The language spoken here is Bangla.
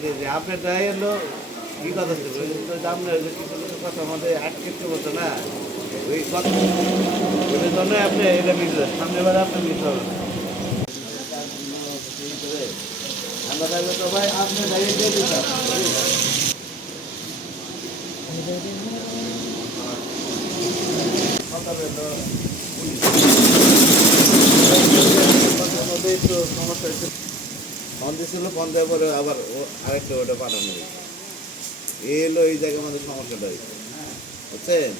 জি আপনার যাই হলো কি কথা ছিল আপনার কিছু কিছু কথা আমাদের আটকে বলতো না ওই কথা ওইটার জন্য আপনি এটা মিস সামনে বার আপনি মিস হবে না আমরা থাকলে তো ভাই আপনি দাঁড়িয়ে দিয়ে দিতাম সমস্যা হচ্ছে বন্ধ ছিল বন্ধ হওয়ার পরে আবার আরেকটা ওটা পাঠানো হয়েছে এই হলো এই জায়গার মধ্যে সমস্যাটা হয়েছে বুঝছেন